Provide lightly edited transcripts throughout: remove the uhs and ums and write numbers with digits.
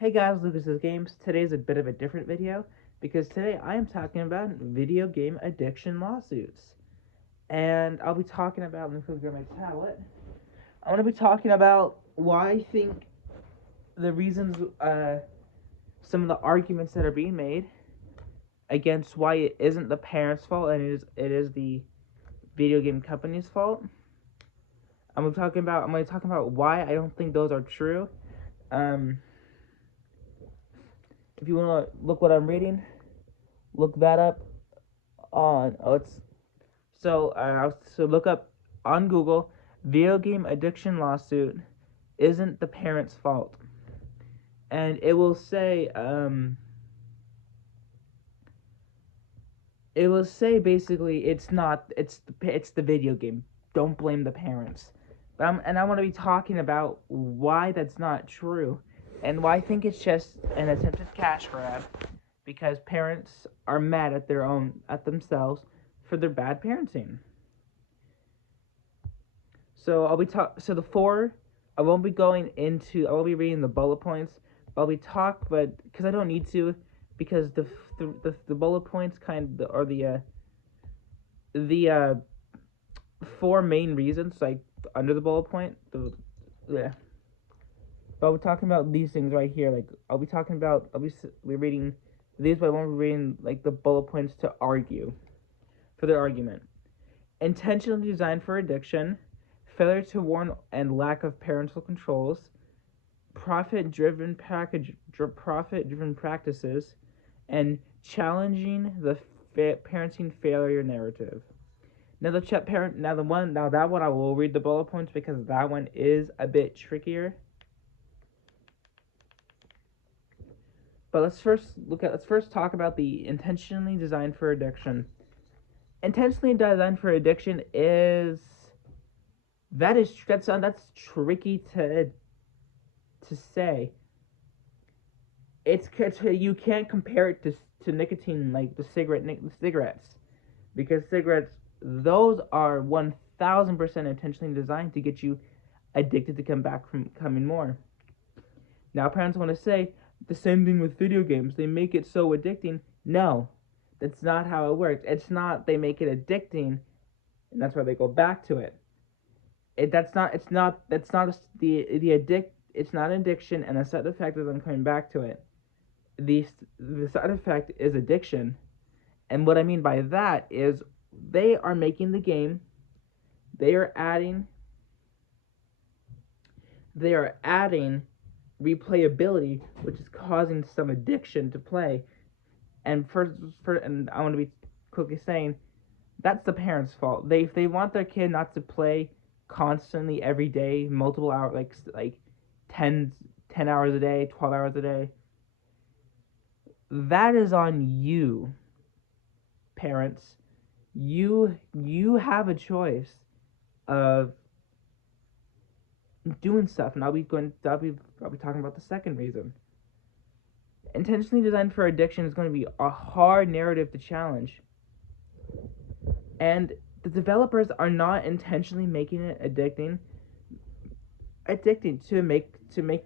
Hey guys, Lucas's Games. Today's a bit of a different video because today I am talking about video game addiction lawsuits. And I'll be talking about, let me quickly grab my tablet. I want to be talking about why I think the reasons, some of the arguments that are being made against why it isn't the parents' fault and it is the video game company's fault. I'm going to talk about why I don't think those are true. Um, if you want to look what I'm reading, look that up on so look up on Google video game addiction lawsuit isn't the parents' fault, and it will say basically it's the video game. Don't blame the parents. And I want to be talking about why that's not true, and why I think it's just an attempted cash grab, because parents are mad at themselves for their bad parenting. So So the four, I won't be going into. I won't be reading the bullet points. But because I don't need to, because the bullet points are the four main reasons, like under the bullet point. Yeah. But I'll be talking about these things right here. Like I'll be reading these, but I won't be reading like the bullet points to argue for their argument. Intentionally designed for addiction, failure to warn and lack of parental controls, profit-driven practices, and challenging the parenting failure narrative. Now that one I will read the bullet points because that one is a bit trickier. But let's first talk about the intentionally designed for addiction. Intentionally designed for addiction is that's tricky to say. You can't compare it to nicotine, like cigarettes, because cigarettes, those are 1,000% intentionally designed to get you addicted to come back from coming more. Now parents want to say the same thing with video games. They make it so addicting. No, that's not how it works. It's not they make it addicting, and that's why they go back to it. That's not. The addict. It's not addiction, and the side effect is I'm coming back to it. The side effect is addiction, and what I mean by that is they are making the game. They are adding. They are adding replayability, which is causing some addiction to play. And and I want to be quickly saying that's the parents' fault. They want their kid not to play constantly every day, multiple hours, like 10, 10 hours a day, 12 hours a day. That is on you, parents. You have a choice of doing stuff, and I'll be talking about the second reason. Intentionally designed for addiction is going to be a hard narrative to challenge, and the developers are not intentionally making it addicting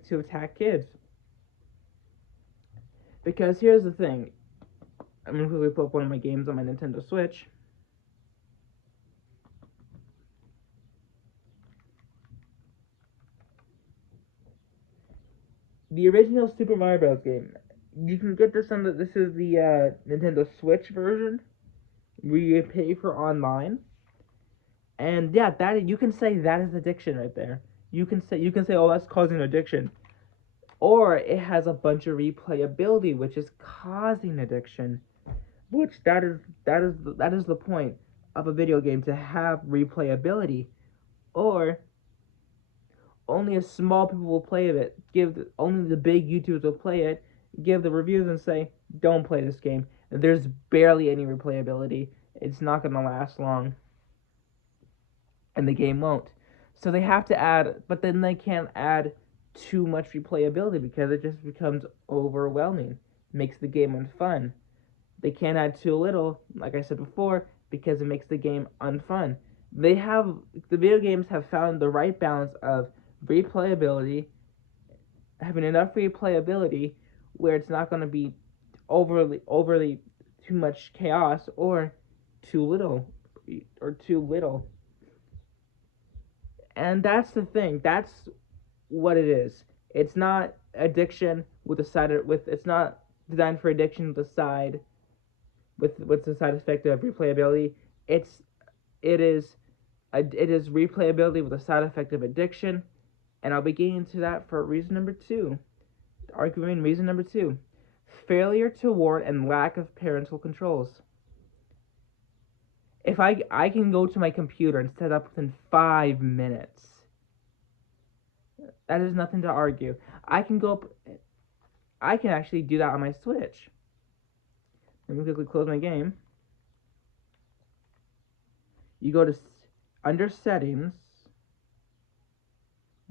to attack kids. Because here's the thing. I'm gonna quickly pull up one of my games on my Nintendo Switch. The original Super Mario Bros. Game. You can get this this is the Nintendo Switch version, where you pay for online. And yeah, that you can say that is addiction right there. You can say oh, that's causing addiction. Or it has a bunch of replayability, which is causing addiction. Which that is the point of a video game, to have replayability. Or only a small people will play it. Only the big YouTubers will play it. Give the reviews and say, don't play this game. There's barely any replayability. It's not gonna last long, and the game won't. So they have to add, but then they can't add too much replayability because it just becomes overwhelming, makes the game unfun. They can't add too little, like I said before, because it makes the game unfun. The video games have found the right balance of replayability having enough replayability where it's not going to be overly too much chaos or too little too little. And that's the thing. That's what it is. It's not addiction with a side with it's not designed for addiction with a side with the side effect of replayability. It's it is it is replayability with a side effect of addiction, and I'll be getting into that for reason number two. Arguing reason number two: failure to warn and lack of parental controls. If I can go to my computer and set up within 5 minutes, that is nothing to argue. I can go up. I can actually do that on my Switch. Let me quickly close my game. You go to under settings.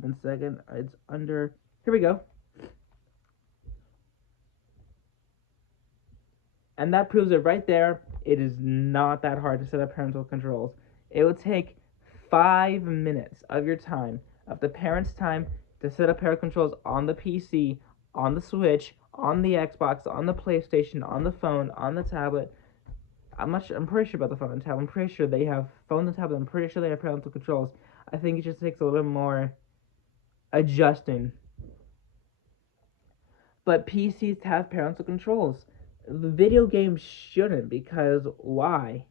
1 second. It's under. Here we go. And that proves it right there. It is not that hard to set up parental controls. It will take 5 minutes of your time, of the parent's time, to set up parental controls on the PC, on the Switch, on the Xbox, on the PlayStation, on the phone, on the tablet. I'm pretty sure about the phone and tablet. I'm pretty sure they have phone and tablet. I'm pretty sure they have parental controls. I think it just takes a little bit more adjusting. But PCs have parental controls. The video games shouldn't, because why?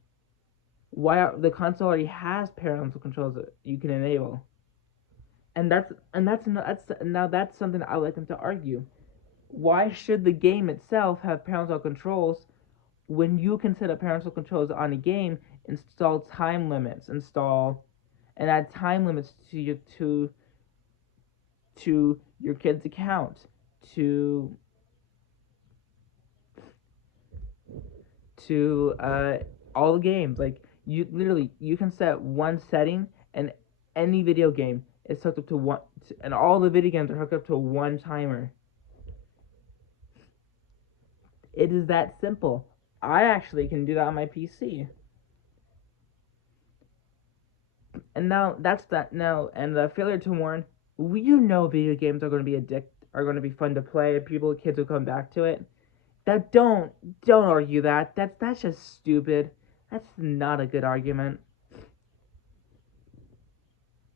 The console already has parental controls that you can enable, and that's something I would like them to argue. Why should the game itself have parental controls when you can set up parental controls on a game, install time limits, and add time limits to your kid's account, to all the games. Like, you can set one setting, and any video game is hooked up to one, and all the video games are hooked up to one timer. It is that simple. I actually can do that on my PC. And now that's that. Now, and the failure to warn. Video games are going to be are going to be fun to play. Kids will come back to it. That don't argue that. That's just stupid. That's not a good argument.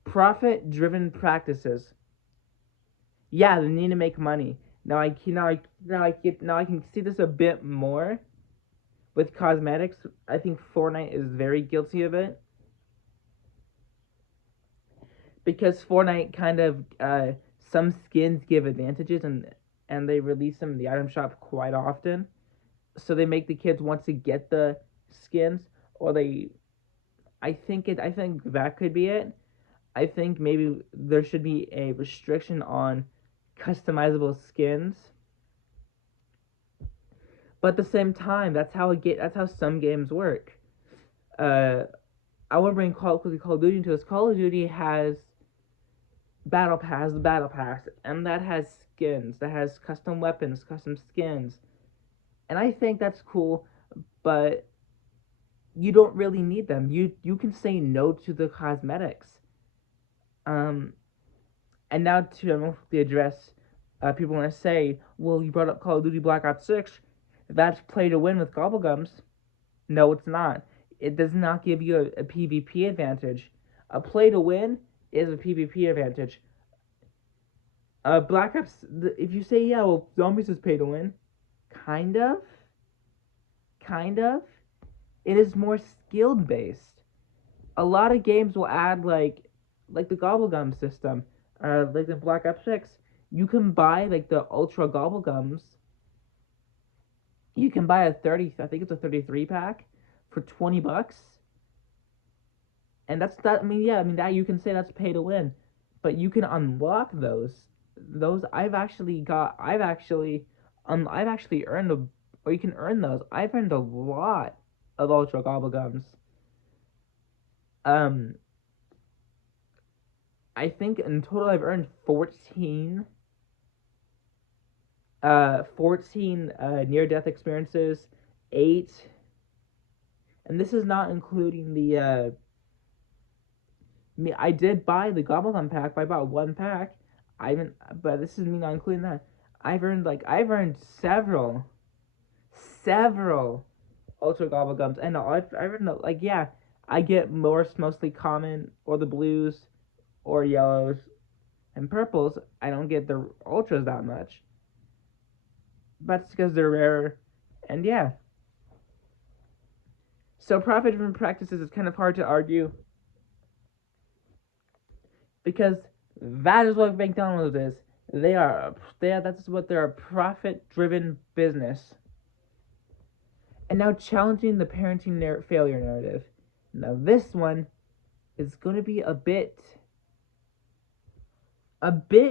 Profit-driven practices. Yeah, they need to make money. Now I can see this a bit more with cosmetics. I think Fortnite is very guilty of it, because Fortnite kind of some skins give advantages, and they release them in the item shop quite often, so they make the kids want to get the skins, or they. I think that could be it. I think maybe there should be a restriction on customizable skins. But at the same time, that's how some games work. I want to bring Call of Duty into this. Call of Duty has Battle Pass, and that has skins, that has custom weapons, custom skins. And I think that's cool, but you don't really need them. You can say no to the cosmetics. And now to address, people want to say, well, you brought up Call of Duty Black Ops 6. That's play to win with gobblegums. No, it's not. It does not give you a PvP advantage. A play to win is a PvP advantage. Black Ops, if you say, yeah, well, Zombies is pay to win, kind of. It is more skilled based. A lot of games will add like the gobblegum system. Like the Black Ops 6, you can buy like the Ultra Gobblegums. You can buy I think it's a 33 pack for $20. And that's that. That you can say that's pay to win, but you can unlock those. I've actually earned or you can earn those. I've earned a lot of Ultra Gobblegums. I think in total I've earned 14 near-death experiences, 8, and this is not including the I did buy the Gobblegum pack, but I bought one pack. but this is me not including that. I've earned several ultra gobble gums, and I've earned like yeah, I get mostly common or the blues or yellows and purples. I don't get the ultras that much. That's because they're rare, and yeah. So profit-driven practices is kind of hard to argue because that is what McDonald's is. That's what they're, a profit-driven business. And now challenging the parenting failure narrative. Now this one is going to be a bit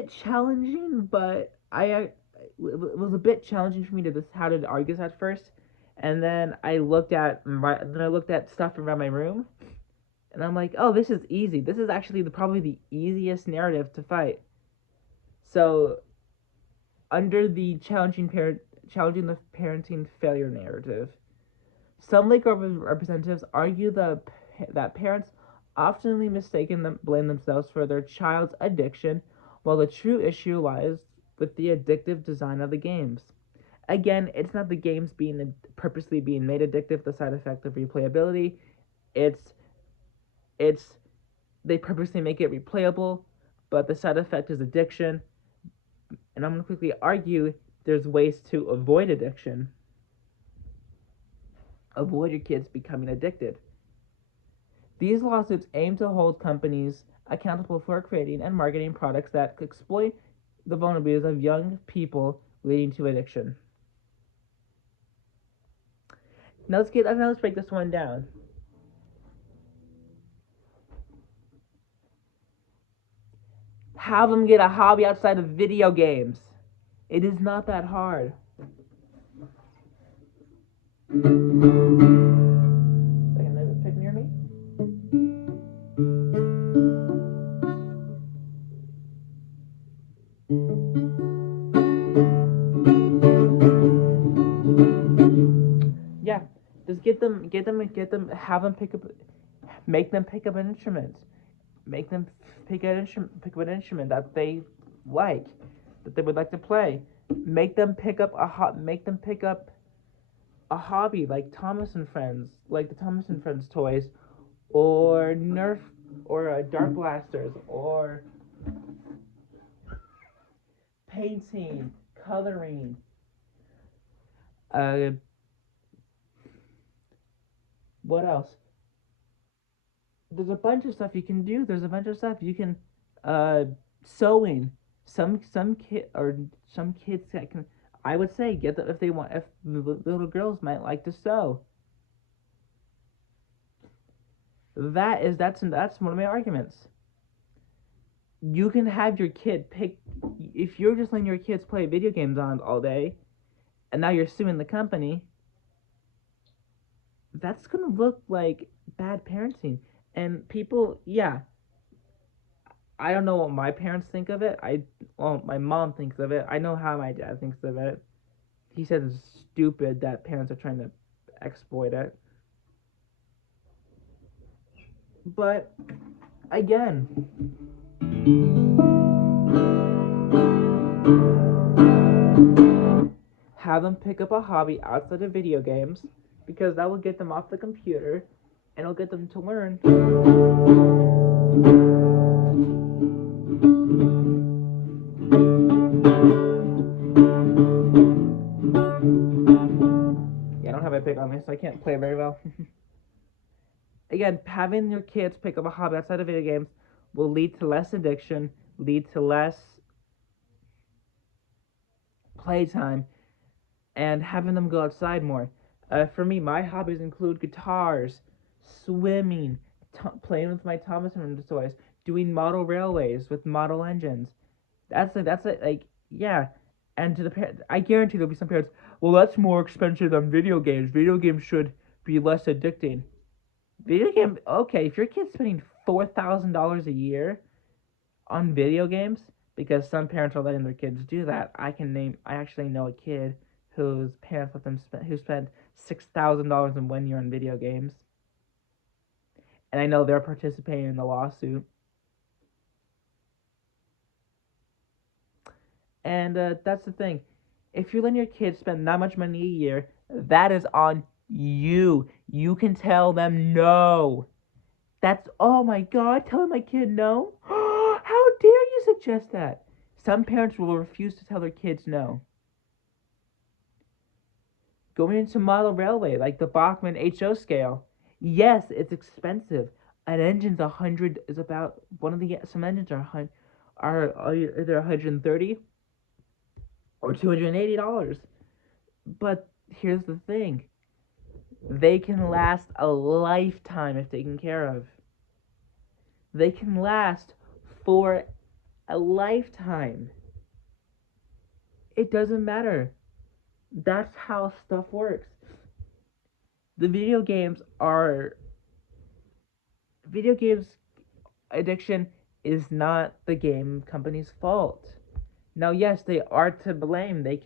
challenging, but it was a bit challenging for me to how to argue this at first, and then I looked at stuff around my room, and I'm like, oh, this is easy. This is actually probably the easiest narrative to fight. So, under the challenging the parenting failure narrative, some legal representatives argue that parents often blame themselves for their child's addiction, while the true issue lies with the addictive design of the games. Again, it's not the games purposely being made addictive, the side effect of replayability. It's it's they purposely make it replayable, but the side effect is addiction. And I'm going to quickly argue there's ways to avoid addiction. Avoid your kids becoming addicted. These lawsuits aim to hold companies accountable for creating and marketing products that exploit the vulnerabilities of young people, leading to addiction. Now let's break this one down. Have them get a hobby outside of video games. It is not that hard. Pick near me. Yeah, just have them make them pick up an instrument. Make them pick up an instrument that they like, that they would like to play. Make them pick up a hobby like Thomas and Friends, like the Thomas and Friends toys, or Nerf, or Dart Blasters, or painting, coloring. Uh, what else? There's a bunch of stuff you can do. There's a bunch of stuff you can, sewing. Some kids that can. I would say get them if they want. If the little girls might like to sew. That's one of my arguments. You can have your kid pick if you're just letting your kids play video games on all day, and now you're suing the company. That's gonna look like bad parenting, and people, yeah. I don't know what my parents think of it. My mom thinks of it. I know how my dad thinks of it. He says it's stupid that parents are trying to exploit it. But again, have them pick up a hobby outside of video games, because that will get them off the computer and it'll get them to learn. Yeah, I don't have a pick on me, so I can't play very well. Again, having your kids pick up a hobby outside of video games will lead to less addiction, lead to less playtime, and having them go outside more. For me, my hobbies include guitars, swimming, playing with my Thomas and Friends toys, doing model railways with model engines. Yeah. And to the parents, I guarantee there'll be some parents. Well, that's more expensive than video games. Video games should be less addicting. Video game, okay. If your kid's spending $4,000 a year on video games, because some parents are letting their kids do that. I actually know a kid whose parents let them who spent $6,000 in 1 year on video games, and I know they're participating in the lawsuit. And that's the thing. If you're letting your kids spend that much money a year, that is on you. You can tell them no. That's, oh my god, telling my kid no? How dare you suggest that? Some parents will refuse to tell their kids no. Going into model railway, like the Bachmann HO scale, yes, it's expensive. An engine's 100 is about one of the some engines are either 130 or $280. But here's the thing: they can last a lifetime if taken care of. They can last for a lifetime. It doesn't matter. That's how stuff works. The video games addiction is not the game company's fault. Now, yes, they are to blame. They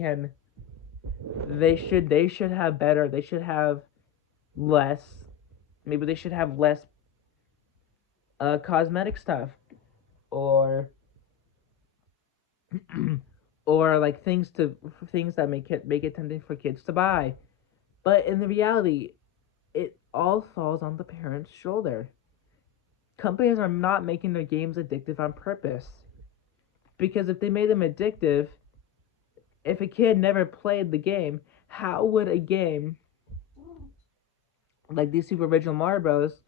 should have better. They should have less. Maybe they should have less cosmetic stuff, or or like things that make it tempting for kids to buy. But in the reality, it all falls on the parent's shoulder. Companies are not making their games addictive on purpose. Because if they made them addictive, if a kid never played the game, how would a game like these Super Original Mario Bros.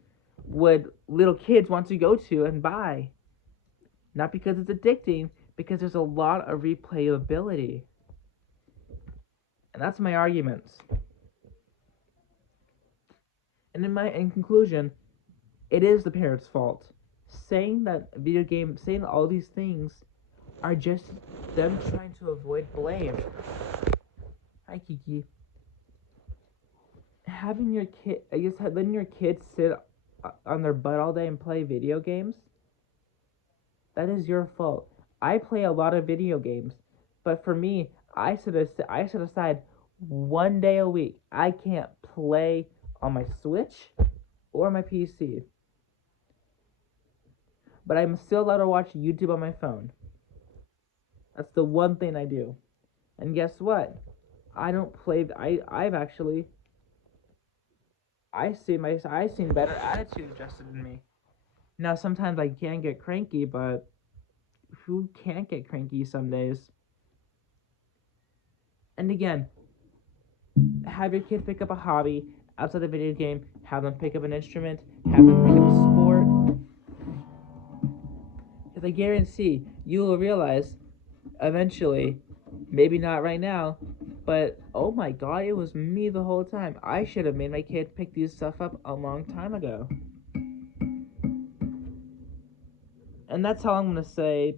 Would little kids want to go to and buy? Not because it's addicting, because there's a lot of replayability. And that's my arguments. And in conclusion, it is the parents' fault. Saying all these things are just them trying to avoid blame. Hi, Kiki. Letting your kids sit on their butt all day and play video games, that is your fault. I play a lot of video games, but for me, I set aside 1 day a week. I can't play on my Switch or my PC, but I'm still allowed to watch YouTube on my phone. That's the one thing I do. And guess what? I don't play. I seen better attitude adjusted in me. Now sometimes I can get cranky, but who can't get cranky some days? And again, have your kid pick up a hobby outside the video game. Have them pick up an instrument. Have them pick up a sport. Because I guarantee you will realize eventually, maybe not right now, but oh my god, it was me the whole time. I should have made my kid pick these stuff up a long time ago. And that's all I'm gonna say.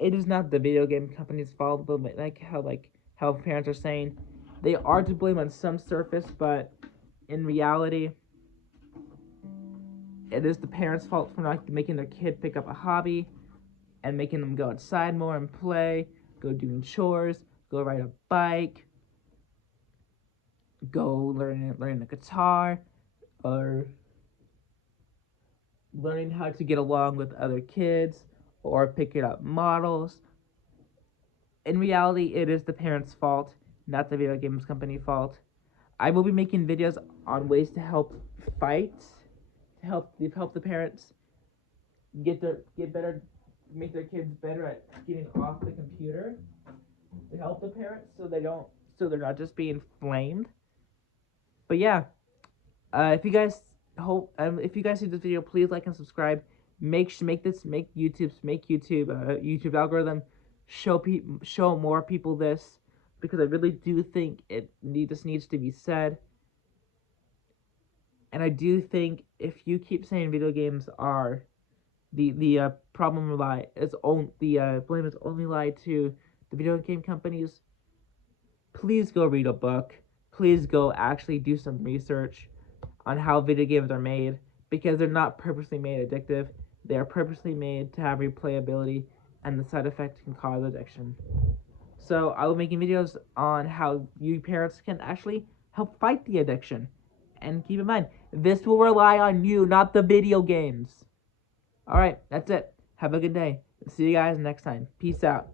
It is not the video game company's fault, but how parents are saying, they are to blame on some surface, but in reality, it is the parents' fault for not making their kid pick up a hobby and making them go outside more and play, go doing chores, go ride a bike, go learning the guitar, or learning how to get along with other kids, or picking up models. In reality, it is the parents' fault, not the video games company fault. I will be making videos on ways to help fight, to help the parents get better, make their kids better at getting off the computer, to help the parents so they're not just being flamed. But yeah, if you guys see this video, please like and subscribe. Make YouTube algorithm show more people this, because I really do think this needs to be said. And I do think if you keep saying video games are the blame is only lied to the video game companies, please go read a book. Please go actually do some research on how video games are made, because they're not purposely made addictive. They are purposely made to have replayability, and the side effect can cause addiction. So I will be making videos on how you parents can actually help fight the addiction. And keep in mind, this will rely on you, not the video games. Alright, that's it. Have a good day. See you guys next time. Peace out.